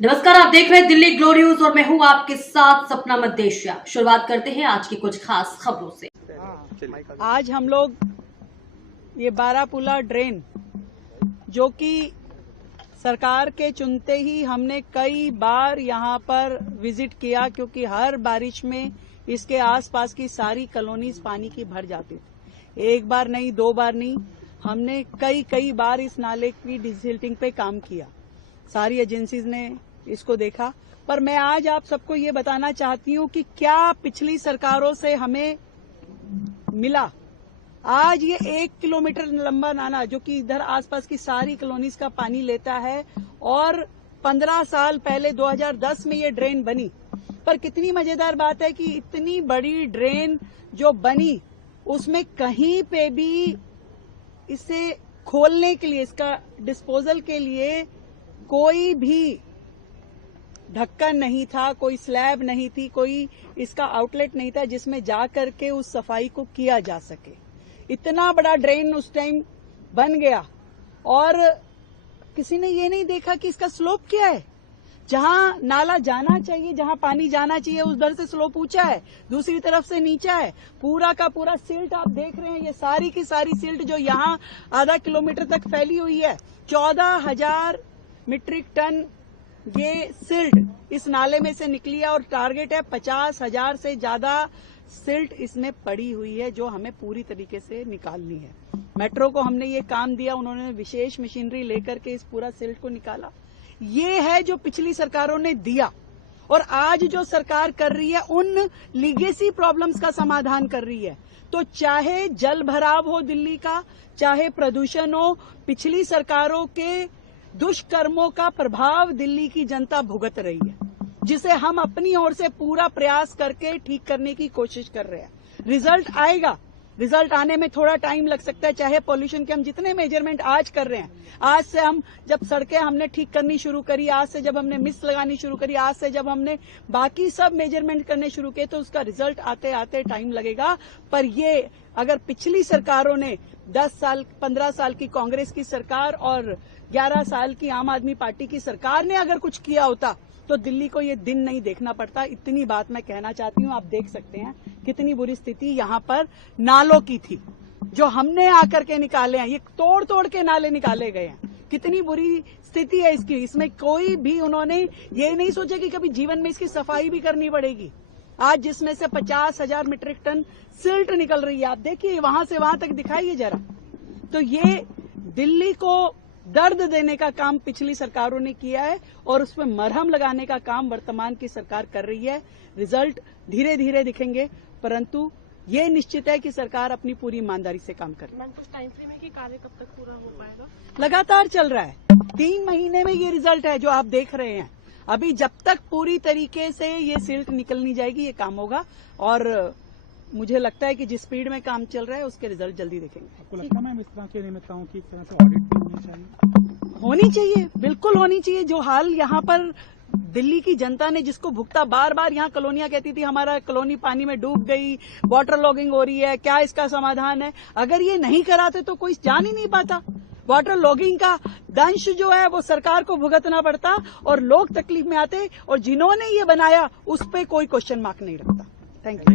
नमस्कार, आप देख रहे हैं दिल्ली ग्लोरी न्यूज और मैं हूं आपके साथ सपना मदेशिया। शुरुआत करते हैं आज की कुछ खास खबरों से। आज हम लोग ये बारापुला ड्रेन जो कि सरकार के चुनते ही हमने कई बार यहाँ पर विजिट किया, क्योंकि हर बारिश में इसके आसपास की सारी कॉलोनीज पानी की भर जाती थी। एक बार नहीं, दो बार नहीं, हमने कई बार इस नाले की डिसिल्टिंग पे काम किया। सारी एजेंसीज ने इसको देखा, पर मैं आज आप सबको ये बताना चाहती हूँ कि क्या पिछली सरकारों से हमें मिला। आज ये 1 किलोमीटर लंबा नाला जो कि इधर आसपास की सारी कॉलोनीज का पानी लेता है, और 15 साल पहले 2010 में ये ड्रेन बनी। पर कितनी मजेदार बात है कि इतनी बड़ी ड्रेन जो बनी उसमें कहीं पे भी इसे खोलने के लिए, इसका डिस्पोजल के लिए कोई भी ढक्कन नहीं था, कोई स्लैब नहीं थी, कोई इसका आउटलेट नहीं था जिसमें जा करके उस सफाई को किया जा सके। इतना बड़ा ड्रेन उस टाइम बन गया और किसी ने ये नहीं देखा कि इसका स्लोप क्या है। जहां नाला जाना चाहिए, जहां पानी जाना चाहिए, उधर से स्लोप ऊंचा है, दूसरी तरफ से नीचा है। पूरा का पूरा सिल्ट आप देख रहे हैं, ये सारी की सारी सिल्ट जो यहाँ आधा किलोमीटर तक फैली हुई है। 14,000 मीट्रिक टन ये सिल्ट इस नाले में से निकली है और टारगेट है 50,000 से ज्यादा सिल्ट इसमें पड़ी हुई है जो हमें पूरी तरीके से निकालनी है। मेट्रो को हमने ये काम दिया, उन्होंने विशेष मशीनरी लेकर के इस पूरा सिल्ट को निकाला। ये है जो पिछली सरकारों ने दिया, और आज जो सरकार कर रही है उन लीगेसी प्रॉब्लम्स का समाधान कर रही है। तो चाहे जल भराव हो दिल्ली का, चाहे प्रदूषण हो, पिछली सरकारों के दुष्कर्मों का प्रभाव दिल्ली की जनता भुगत रही है, जिसे हम अपनी ओर से पूरा प्रयास करके ठीक करने की कोशिश कर रहे हैं। रिजल्ट आएगा, रिजल्ट आने में थोड़ा टाइम लग सकता है। चाहे पॉल्यूशन के हम जितने मेजरमेंट आज कर रहे हैं, आज से हम जब सड़कें हमने ठीक करनी शुरू करी, आज से जब हमने मिस लगानी शुरू करी, आज से जब हमने बाकी सब मेजरमेंट करने शुरू किए, तो उसका रिजल्ट आते आते टाइम लगेगा। पर ये अगर पिछली सरकारों ने 10 साल 15 साल की कांग्रेस की सरकार और 11 साल की आम आदमी पार्टी की सरकार ने अगर कुछ किया होता तो दिल्ली को ये दिन नहीं देखना पड़ता। इतनी बात मैं कहना चाहती हूँ। आप देख सकते हैं कितनी बुरी स्थिति यहाँ पर नालों की थी जो हमने आकर के निकाले हैं। ये तोड़ तोड़ के नाले निकाले गए हैं। कितनी बुरी स्थिति है इसकी। इसमें कोई भी उन्होंने ये नहीं सोचा कि कभी जीवन में इसकी सफाई भी करनी पड़ेगी। आज जिसमें से 50,000 मीट्रिक टन सिल्ट निकल रही है, आप देखिए वहां से वहां तक दिखाइए जरा। तो ये दिल्ली को दर्द देने का काम पिछली सरकारों ने किया है और उसमें मरहम लगाने का काम वर्तमान की सरकार कर रही है। रिजल्ट धीरे धीरे दिखेंगे, परंतु ये निश्चित है कि सरकार अपनी पूरी ईमानदारी से काम करे। मैम, कुछ टाइम फ्रेम है कि कार्य कब तक पूरा हो पाएगा? लगातार चल रहा है। 3 महीने में ये रिजल्ट है जो आप देख रहे हैं। अभी जब तक पूरी तरीके से ये सिल्ट निकलनी जाएगी, ये काम होगा। और मुझे लगता है कि जिस स्पीड में काम चल रहा है उसके रिजल्ट जल्दी दिखेंगे। आपको लगता है मैम इस तरह के नियमितताओं की तरह से ऑडिट भी होनी चाहिए, बिल्कुल होनी चाहिए। जो हाल यहाँ पर दिल्ली की जनता ने जिसको भुगता, बार बार यहाँ कॉलोनियां कहती थी हमारा कॉलोनी पानी में डूब गई, वाटर लॉगिंग हो रही है, क्या इसका समाधान है। अगर ये नहीं कराते तो कोई जान ही नहीं पाता। वाटर लॉगिंग का दंश जो है वो सरकार को भुगतना पड़ता और लोग तकलीफ में आते, और जिन्होंने ये बनाया उस पर कोई क्वेश्चन मार्क नहीं रखता। Thank you.